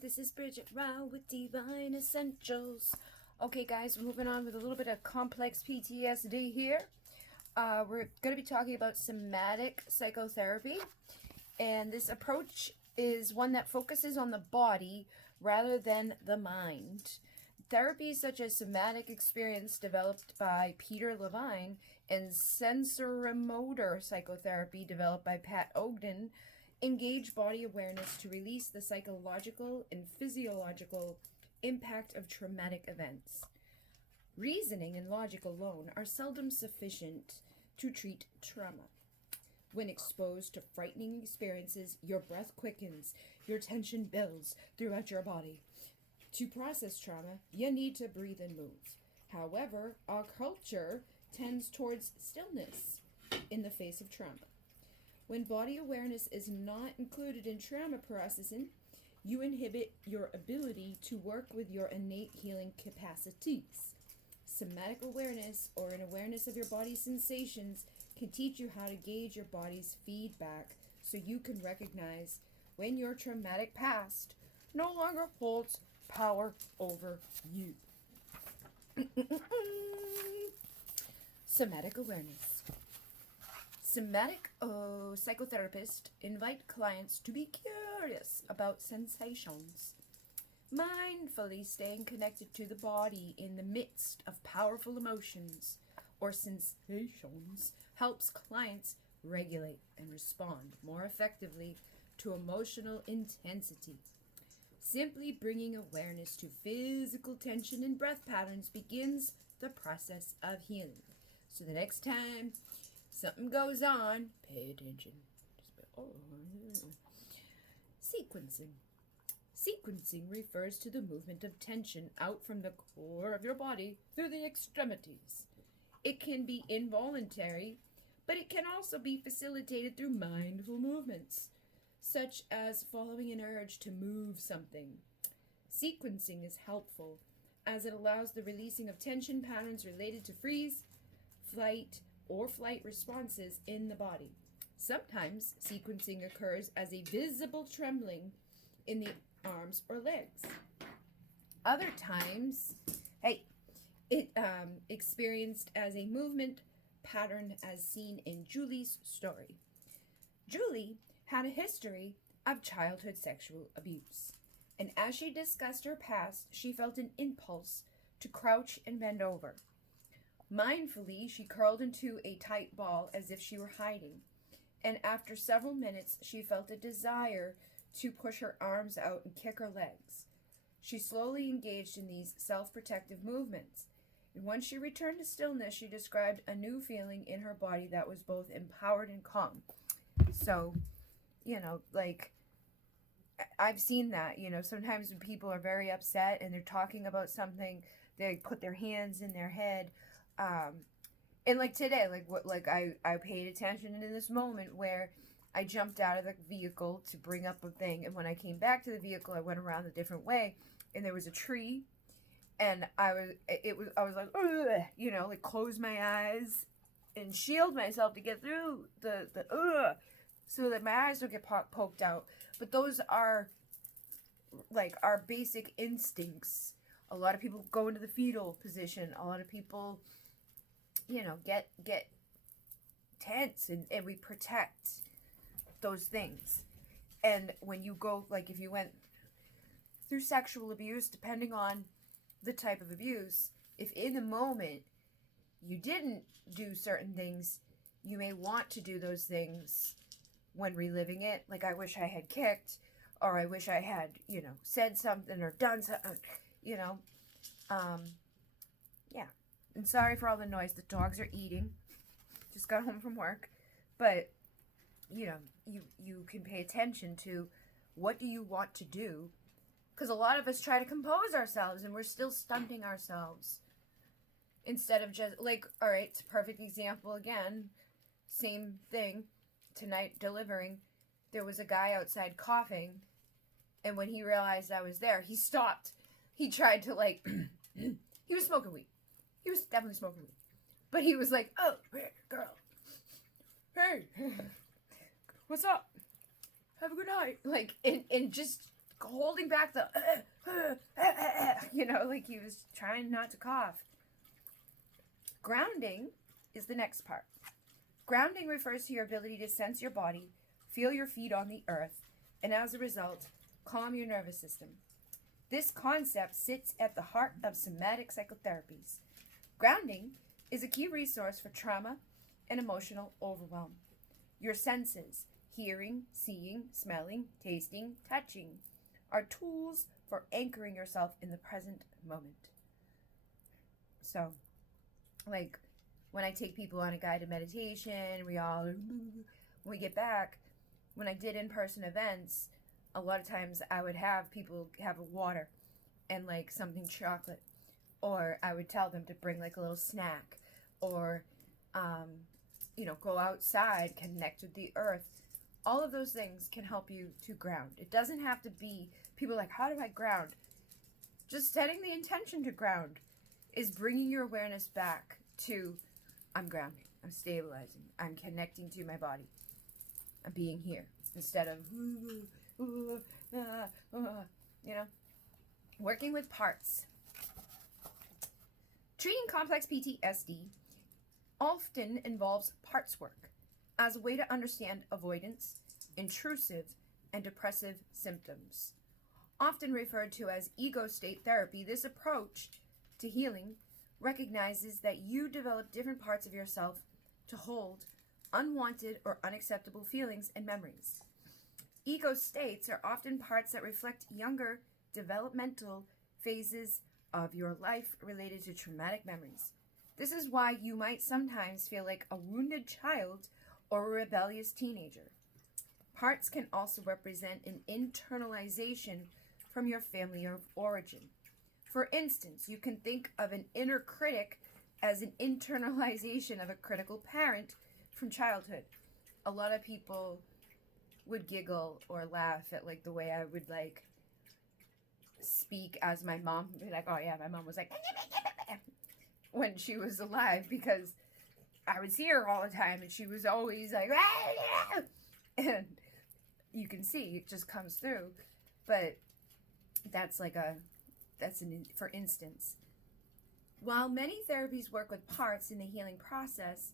This is Bridget Rao with Divine Essentials. Okay, guys, moving on with a little bit of complex PTSD here. We're going to be talking about somatic psychotherapy, and this approach is one that focuses on the body rather than the mind. Therapies such as somatic experience developed by Peter Levine and sensorimotor psychotherapy developed by Pat Ogden engage body awareness to release the psychological and physiological impact of traumatic events. Reasoning and logic alone are seldom sufficient to treat trauma. When exposed to frightening experiences, your breath quickens, your tension builds throughout your body. To process trauma, you need to breathe and move. However, our culture tends towards stillness in the face of trauma. When body awareness is not included in trauma processing, you inhibit your ability to work with your innate healing capacities. Somatic awareness, or an awareness of your body's sensations, can teach you how to gauge your body's feedback so you can recognize when your traumatic past no longer holds power over you. Somatic awareness. Somatic psychotherapists invite clients to be curious about sensations. Mindfully staying connected to the body in the midst of powerful emotions or sensations helps clients regulate and respond more effectively to emotional intensity. Simply bringing awareness to physical tension and breath patterns begins the process of healing. So the next time something goes on, pay attention. Sequencing. Sequencing refers to the movement of tension out from the core of your body through the extremities. It can be involuntary, but it can also be facilitated through mindful movements, such as following an urge to move something. Sequencing is helpful as it allows the releasing of tension patterns related to freeze, flight, or flight responses in the body. Sometimes sequencing occurs as a visible trembling in the arms or legs. Other times, it experienced as a movement pattern as seen in Julie's story. Julie had a history of childhood sexual abuse, and as she discussed her past, she felt an impulse to crouch and bend over. Mindfully, she curled into a tight ball as if she were hiding, and after several minutes, she felt a desire to push her arms out and kick her legs. She slowly engaged in these self-protective movements, and once she returned to stillness, she described a new feeling in her body that was both empowered and calm. So, I've seen that, sometimes when people are very upset and they're talking about something, they put their hands in their head. And like today, I paid attention in this moment where I jumped out of the vehicle to bring up a thing, and when I came back to the vehicle, I went around a different way, and there was a tree, and I was like, close my eyes and shield myself to get through so that my eyes don't get poked out. But those are like our basic instincts. A lot of people go into the fetal position. A lot of people get tense, and we protect those things. And when you go, if you went through sexual abuse, depending on the type of abuse, if in the moment you didn't do certain things, you may want to do those things when reliving it. Like, I wish I had kicked, or I wish I had, said something or done something, yeah. And sorry for all the noise. The dogs are eating. Just got home from work. But, you can pay attention to what do you want to do. Because a lot of us try to compose ourselves and we're still stunting ourselves. Instead of just, all right, it's a perfect example again. Same thing. Tonight, delivering. There was a guy outside coughing. And when he realized I was there, he stopped. He tried to, he was smoking weed. He was definitely smoking weed. But he was like, oh, girl. Hey, what's up? Have a good night. And just holding back the, you know, like he was trying not to cough. Grounding is the next part. Grounding refers to your ability to sense your body, feel your feet on the earth, and as a result, calm your nervous system. This concept sits at the heart of somatic psychotherapies. Grounding is a key resource for trauma and emotional overwhelm. Your senses, hearing, seeing, smelling, tasting, touching, are tools for anchoring yourself in the present moment. So, like, when I take people on a guided meditation, when we get back, when I did in-person events, a lot of times I would have people have a water and like something chocolate, or I would tell them to bring like a little snack, or you know, go outside, connect with the earth. All of those things can help you to ground. It doesn't have to be, people are like, how do I ground? Just setting the intention to ground is bringing your awareness back to, I'm grounding, I'm stabilizing, I'm connecting to my body, I'm being here, instead of, you know, working with parts. Treating complex PTSD often involves parts work as a way to understand avoidance, intrusive, and depressive symptoms. Often referred to as ego state therapy, this approach to healing recognizes that you develop different parts of yourself to hold unwanted or unacceptable feelings and memories. Ego states are often parts that reflect younger developmental phases of your life related to traumatic memories. This is why you might sometimes feel like a wounded child or a rebellious teenager. Parts can also represent an internalization from your family of origin. For instance, you can think of an inner critic as an internalization of a critical parent from childhood. A lot of people would giggle or laugh at like the way I would like speak as my mom would be like, oh yeah, my mom was like when she was alive, because I would see her all the time and she was always like, and you can see it just comes through. But that's like for instance. While many therapies work with parts in the healing process,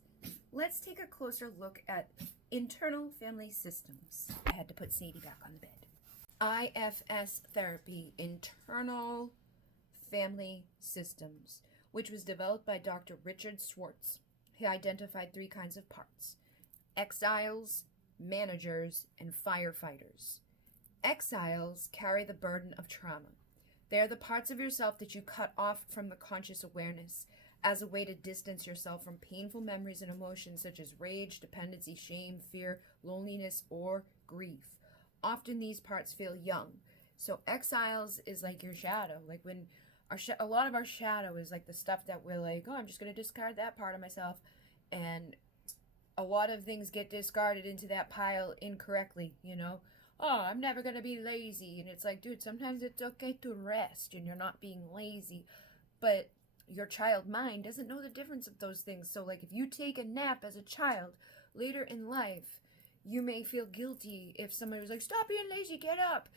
let's take a closer look at internal family systems. I had to put Sadie back on the bed. IFS therapy, internal family systems, which was developed by Dr. Richard Schwartz. He identified 3 kinds of parts: exiles, managers, and firefighters. Exiles carry the burden of trauma. They are the parts of yourself that you cut off from the conscious awareness as a way to distance yourself from painful memories and emotions such as rage, dependency, shame, fear, loneliness, or grief. Often these parts feel young. So exiles is like your shadow. Like when a lot of our shadow is like the stuff that we're like, oh, I'm just going to discard that part of myself. And a lot of things get discarded into that pile incorrectly, you know? Oh, I'm never going to be lazy. And it's like, dude, sometimes it's okay to rest and you're not being lazy. But your child mind doesn't know the difference of those things. So like if you take a nap as a child, later in life, you may feel guilty if somebody was like, stop being lazy, get up.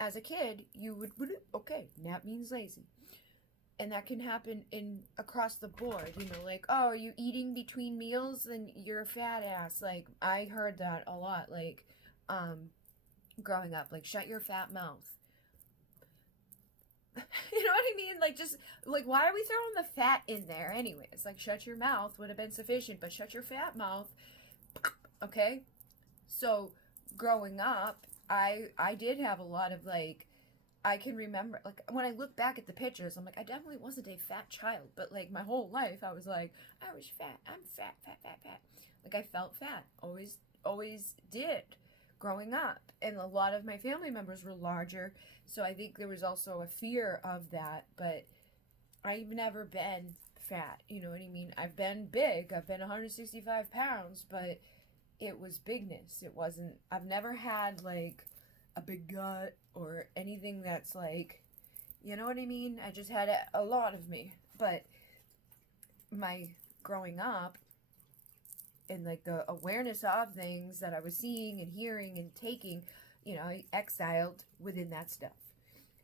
As a kid, you would, okay, nap means lazy. And that can happen across the board, you know, like, oh, are you eating between meals? Then you're a fat ass. Like, I heard that a lot, like, growing up, like, shut your fat mouth. You know what I mean? Like, just, like, why are we throwing the fat in there anyways? Like, shut your mouth would have been sufficient, but shut your fat mouth, okay? So, growing up, I did have a lot of, like, I can remember, like, when I look back at the pictures, I'm like, I definitely wasn't a fat child, but, like, my whole life, I was like, I was fat, I'm fat. Like, I felt fat, always did, growing up, and a lot of my family members were larger, so I think there was also a fear of that, but I've never been fat, you know what I mean? I've been big, I've been 165 pounds, but it was bigness, it wasn't, I've never had, like, a big gut or anything that's like, you know what I mean? I just had a lot of me. But my growing up and like the awareness of things that I was seeing and hearing and taking, exiled within that stuff.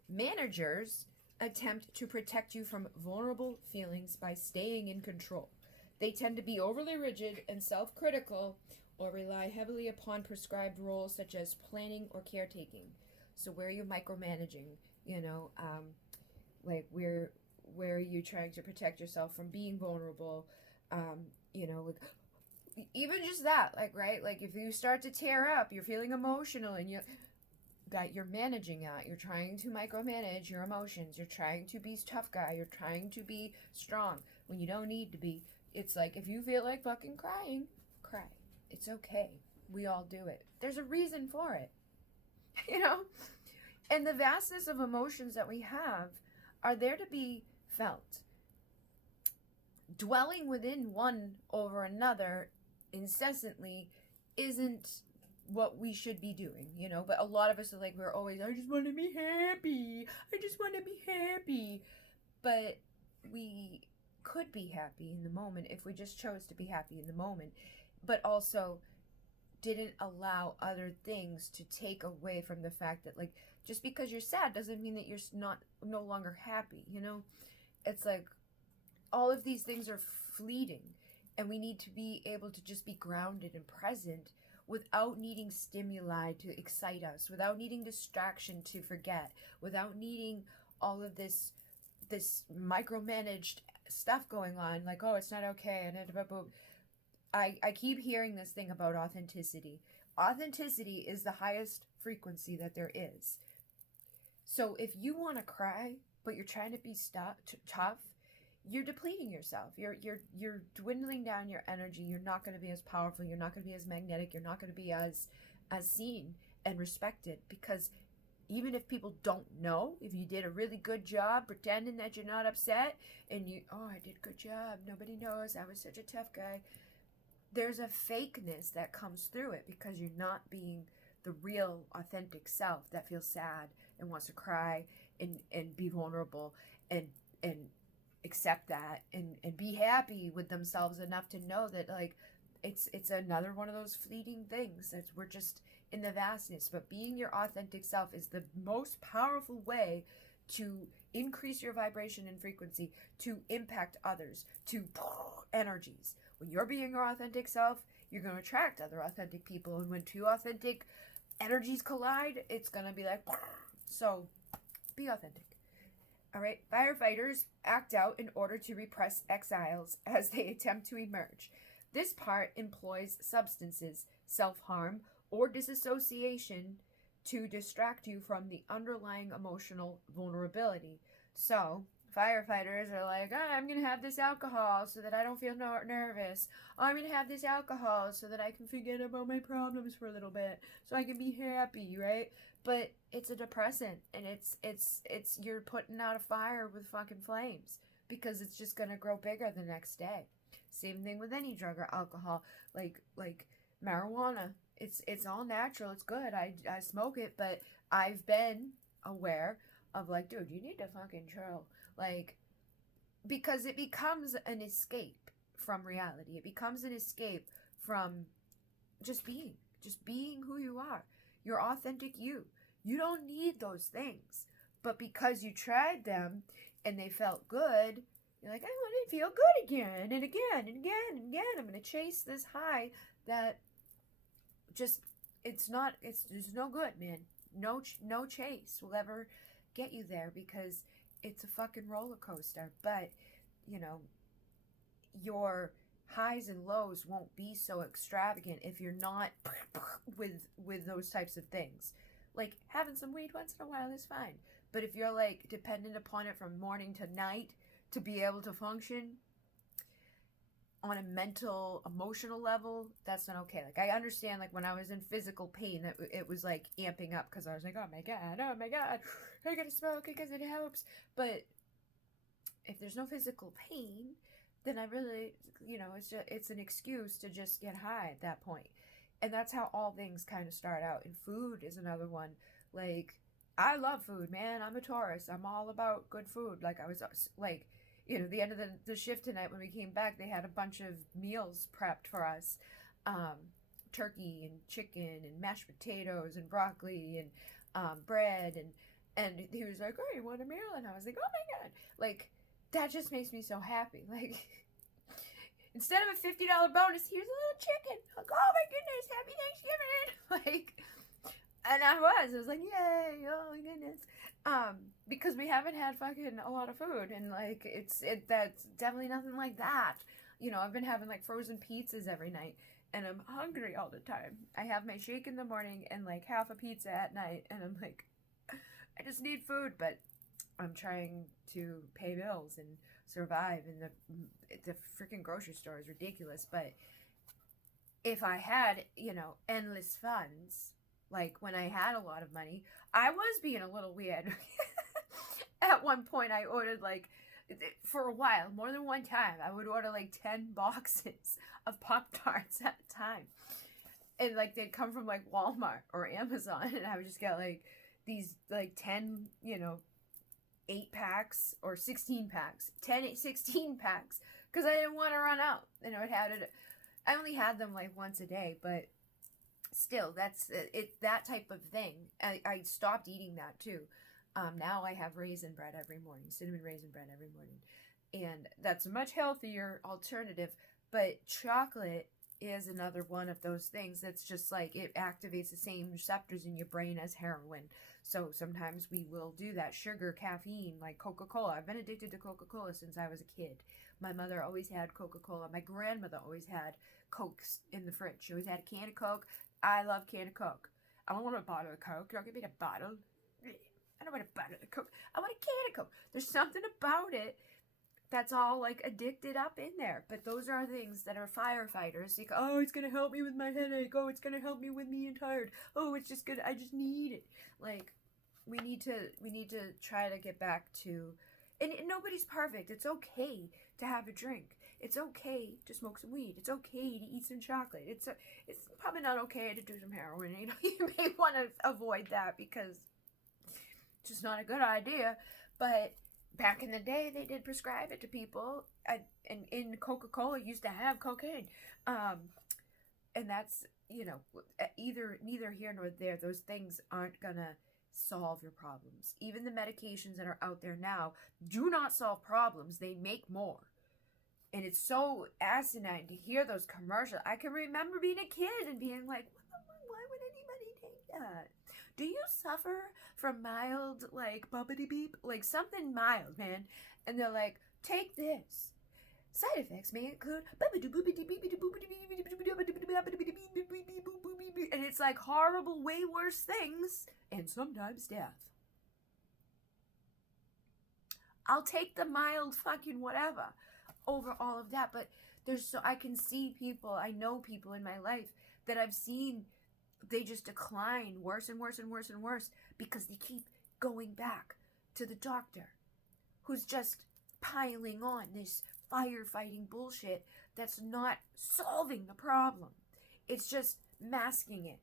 Managers attempt to protect you from vulnerable feelings by staying in control. They tend to be overly rigid and self-critical, or rely heavily upon prescribed roles such as planning or caretaking. So where are you micromanaging? Like where are you trying to protect yourself from being vulnerable? Like even just that, like, right? Like if you start to tear up, you're feeling emotional and you're managing that. You're trying to micromanage your emotions. You're trying to be tough guy. You're trying to be strong when you don't need to be. It's like if you feel like fucking crying, cry. It's okay. We all do it. There's a reason for it. And the vastness of emotions that we have are there to be felt. Dwelling within one over another incessantly isn't what we should be doing, but a lot of us are like, we're always, I just want to be happy. I just want to be happy. But we could be happy in the moment if we just chose to be happy in the moment, but also didn't allow other things to take away from the fact that, like, just because you're sad doesn't mean that you're no longer happy. It's like all of these things are fleeting, and we need to be able to just be grounded and present without needing stimuli to excite us, without needing distraction to forget, without needing all of this micromanaged stuff going on, like, oh, it's not okay, and I keep hearing this thing about authenticity. Authenticity is the highest frequency that there is. So if you want to cry, but you're trying to be tough, you're depleting yourself. You're dwindling down your energy. You're not going to be as powerful. You're not going to be as magnetic. You're not going to be as seen and respected, because even if people don't know, if you did a really good job pretending that you're not upset and I did a good job, nobody knows, I was such a tough guy, there's a fakeness that comes through it because you're not being the real authentic self that feels sad and wants to cry and be vulnerable and accept that and be happy with themselves enough to know that, like, it's another one of those fleeting things that we're just in the vastness. But being your authentic self is the most powerful way to increase your vibration and frequency, to impact others, to energies. When you're being your authentic self, you're going to attract other authentic people, and when two authentic energies collide, it's going to be like, so be authentic. All right, firefighters act out in order to repress exiles as they attempt to emerge. This part employs substances, self-harm, or disassociation to distract you from the underlying emotional vulnerability. So, firefighters are like, I'm going to have this alcohol so that I don't feel nervous. I'm going to have this alcohol so that I can forget about my problems for a little bit, so I can be happy, right? But it's a depressant, and it's you're putting out a fire with fucking flames, because it's just going to grow bigger the next day. Same thing with any drug or alcohol, like marijuana. It's all natural. It's good. I smoke it, but I've been aware of, like, dude, you need to fucking chill. Like, because it becomes an escape from reality. It becomes an escape from just being who you are. Your authentic you. You don't need those things. But because you tried them and they felt good, you're like, I want to feel good again and again and again and again. I'm going to chase this high that just, it's just no good, man. No chase will ever get you there, because it's a fucking roller coaster. But, your highs and lows won't be so extravagant if you're not with those types of things. Like, having some weed once in a while is fine. But if you're, like, dependent upon it from morning to night to be able to function on a mental, emotional level, that's not okay. Like, I understand, like, when I was in physical pain, that it was, like, amping up, because I was like, oh my god, I gotta smoke because it helps. But if there's no physical pain, then I really, it's an excuse to just get high at that point. And that's how all things kind of start out. And food is another one. Like, I love food, man. I'm a Taurus. I'm all about good food. Like, I was, like, the end of the shift tonight when we came back, they had a bunch of meals prepped for us. turkey and chicken and mashed potatoes and broccoli and bread, and he was like, oh, you want a meal? And I was like, oh my god, like, that just makes me so happy. Like, instead of a $50 bonus, here's a little chicken. Like, oh my goodness, happy Thanksgiving. Like, and I was like, yay, oh my goodness. Because we haven't had fucking a lot of food, and like, that's definitely nothing like that. You know, I've been having like frozen pizzas every night, and I'm hungry all the time. I have my shake in the morning and like half a pizza at night, and I'm like, I just need food, but I'm trying to pay bills and survive, and the freaking grocery store is ridiculous. But if I had, you know, endless funds, like when I had a lot of money, I was being a little weird. At one point, I ordered like, for a while, more than one time, I would order like 10 boxes of Pop-Tarts at a time. And like, they'd come from like Walmart or Amazon, and I would just get like these like 10, you know, 8-packs or 16-packs, 16 packs, because I didn't want to run out. And I only had them like once a day, but still, that's it. That type of thing. I stopped eating that too. Now I have raisin bread every morning, cinnamon raisin bread every morning, and that's a much healthier alternative. But chocolate is another one of those things that's just like, it activates the same receptors in your brain as heroin. So sometimes we will do that. Sugar, caffeine, like Coca-Cola. I've been addicted to Coca-Cola since I was a kid. My mother always had Coca-Cola. My grandmother always had Cokes in the fridge. She always had a can of Coke. I love can of Coke. I don't want a bottle of Coke. Don't give me the bottle. I don't want a bottle of Coke. I want a can of Coke. There's something about it that's all like addicted up in there. But those are things that are firefighters. Like, oh, it's gonna help me with my headache. Oh, it's gonna help me with being tired. Oh, it's just good. I just need it. Like, we need to try to get back to, and nobody's perfect. It's okay to have a drink. It's okay to smoke some weed. It's okay to eat some chocolate. It's probably not okay to do some heroin. You know, you may want to avoid that because it's just not a good idea. But back in the day, they did prescribe it to people, and in Coca-Cola used to have cocaine, and that's, you know, neither here nor there. Those things aren't gonna solve your problems. Even the medications that are out there now do not solve problems. They make more. And it's so asinine to hear those commercials. I can remember being a kid and being like, why would anybody take that? Do you suffer from mild, like, bubbity beep? Like, something mild, man. And they're like, take this. Side effects may include, and it's like horrible, way worse things, and sometimes death. I'll take the mild fucking whatever over all of that. But I can see people, I know people in my life that I've seen, they just decline worse and worse and worse and worse because they keep going back to the doctor who's just piling on this firefighting bullshit that's not solving the problem. It's just masking it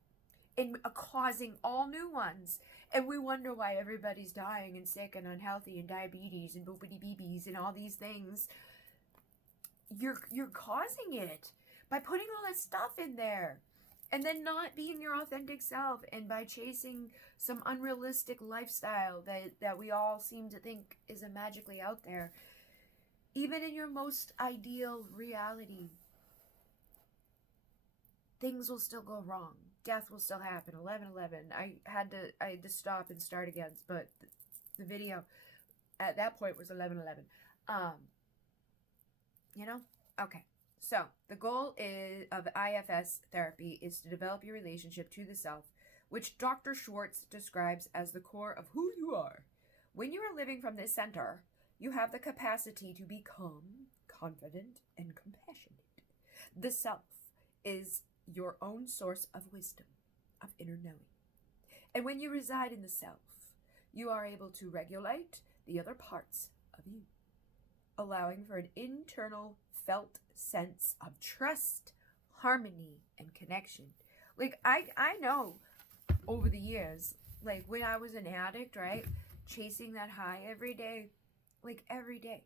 and causing all new ones. And we wonder why everybody's dying and sick and unhealthy and diabetes and boopity beebies and all these things. You're causing it by putting all that stuff in there and then not being your authentic self, and by chasing some unrealistic lifestyle that we all seem to think is magically out there. Even in your most ideal reality, things will still go wrong. Death will still happen. 11/11. I had to stop and start again, but the video at that point was 11/11. You know? Okay. So, the goal of IFS therapy is to develop your relationship to the self, which Dr. Schwartz describes as the core of who you are. When you are living from this center, you have the capacity to be calm, confident, and compassionate. The self is your own source of wisdom, of inner knowing. And when you reside in the self, you are able to regulate the other parts of you, allowing for an internal felt sense of trust, harmony, and connection. Like, I know over the years, like when I was an addict, right, chasing that high every day, like every day,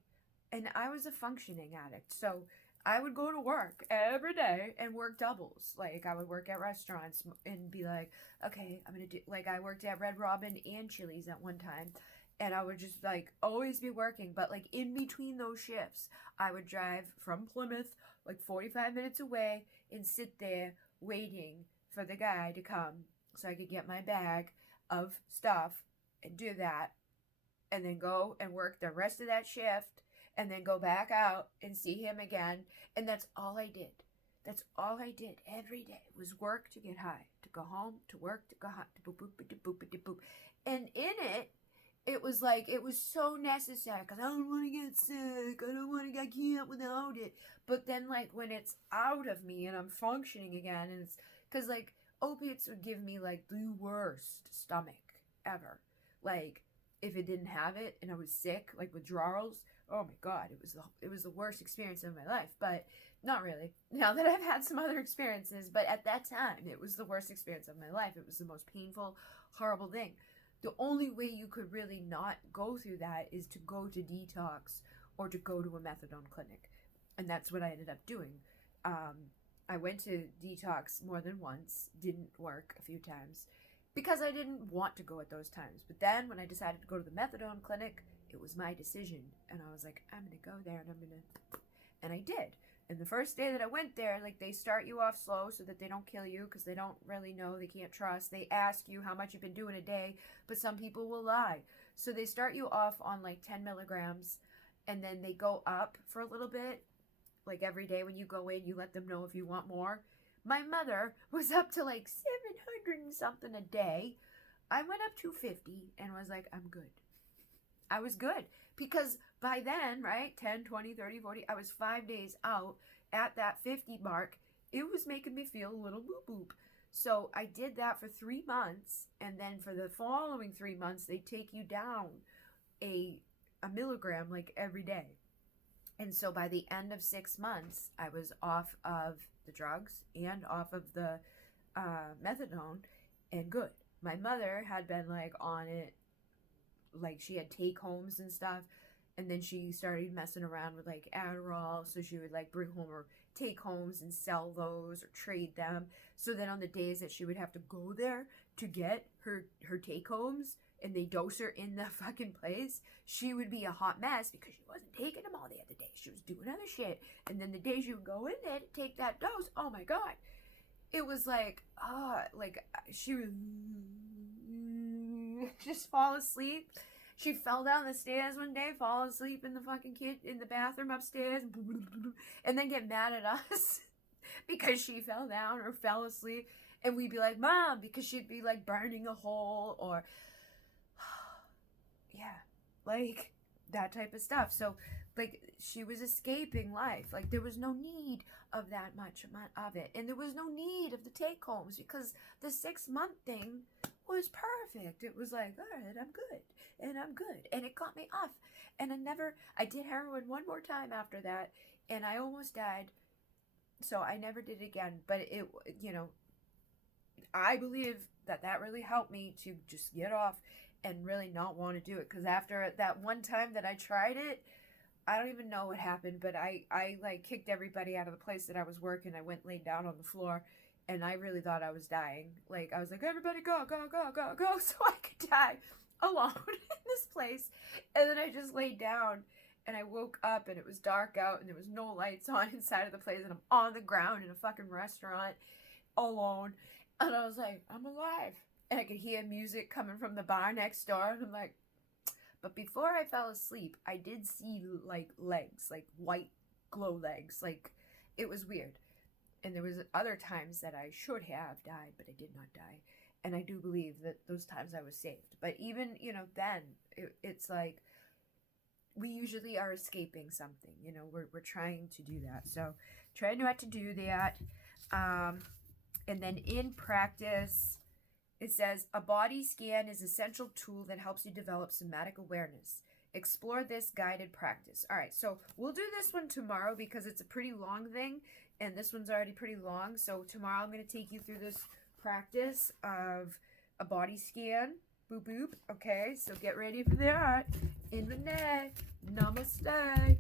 and I was a functioning addict, so I would go to work every day and work doubles. Like, I would work at restaurants and be like, okay, I'm going to do, like, I worked at Red Robin and Chili's at one time. And I would just, like, always be working. But, like, in between those shifts, I would drive from Plymouth, like, 45 minutes away and sit there waiting for the guy to come so I could get my bag of stuff and do that. And then go and work the rest of that shift. And then go back out and see him again. And that's all I did. That's all I did every day was work to get high, to go home, to work, to go home, to boop, boop, boop, boop, boop, boop. And in it, it was like, it was so necessary because I don't want to get sick. I can't without it. But then, like, when it's out of me and I'm functioning again, and it's because, like, opiates would give me, like, the worst stomach ever. Like, if it didn't have it and I was sick, like withdrawals, oh my God, it was the worst experience of my life. But not really. Now that I've had some other experiences, but at that time, it was the worst experience of my life. It was the most painful, horrible thing. The only way you could really not go through that is to go to detox or to go to a methadone clinic. And that's what I ended up doing. I went to detox more than once, didn't work a few times because I didn't want to go at those times. But then when I decided to go to the methadone clinic, it was my decision. And I was like, I'm going to go there and I did. And the first day that I went there, like, they start you off slow so that they don't kill you because they don't really know, they can't trust. They ask you how much you've been doing a day, but some people will lie. So they start you off on like 10 milligrams and then they go up for a little bit. Like every day when you go in, you let them know if you want more. My mother was up to like 700 and something a day. I went up to 50 and was like, I'm good. I was good because by then, right, 10, 20, 30, 40, I was 5 days out at that 50 mark. It was making me feel a little boop boop. So I did that for 3 months. And then for the following 3 months, they take you down a milligram like every day. And so by the end of 6 months, I was off of the drugs and off of the methadone and good. My mother had been like on it, like she had take homes and stuff. And then she started messing around with like Adderall. So she would like bring home her take homes and sell those or trade them. So then on the days that she would have to go there to get her take homes and they dose her in the fucking place, she would be a hot mess because she wasn't taking them all the other day. She was doing other shit. And then the day she would go in there to take that dose, oh my God. It was like she would just fall asleep. She fell down the stairs one day, fall asleep in the fucking in the bathroom upstairs, and then get mad at us because she fell down or fell asleep. And we'd be like, Mom, because she'd be like burning a hole or, yeah, like that type of stuff. So, like, she was escaping life. Like, there was no need of that much of it. And there was no need of the take homes because the 6-month thing was perfect. It was like, all right, I'm good. And I'm good. And it got me off. And I did heroin one more time after that. And I almost died. So I never did it again. But it, I believe that really helped me to just get off and really not want to do it. Because after that one time that I tried it, I don't even know what happened, but I like kicked everybody out of the place that I was working. I went laid down on the floor and I really thought I was dying. Like, I was like, everybody go, go, go, go, go, so I could die alone in this place. And then I just laid down and I woke up and it was dark out and there was no lights on inside of the place and I'm on the ground in a fucking restaurant alone. And I was like, I'm alive. And I could hear music coming from the bar next door and I'm like, but before I fell asleep, I did see like legs, like white glow legs. Like, it was weird. And there was other times that I should have died, but I did not die. And I do believe that those times I was saved. But even, then it's like we usually are escaping something. We're trying to do that. So try not to do that. And then in practice, it says, a body scan is an essential tool that helps you develop somatic awareness. Explore this guided practice. All right, so we'll do this one tomorrow because it's a pretty long thing, and this one's already pretty long. So tomorrow I'm going to take you through this practice of a body scan. Boop, boop. Okay, so get ready for that. In the net. Namaste.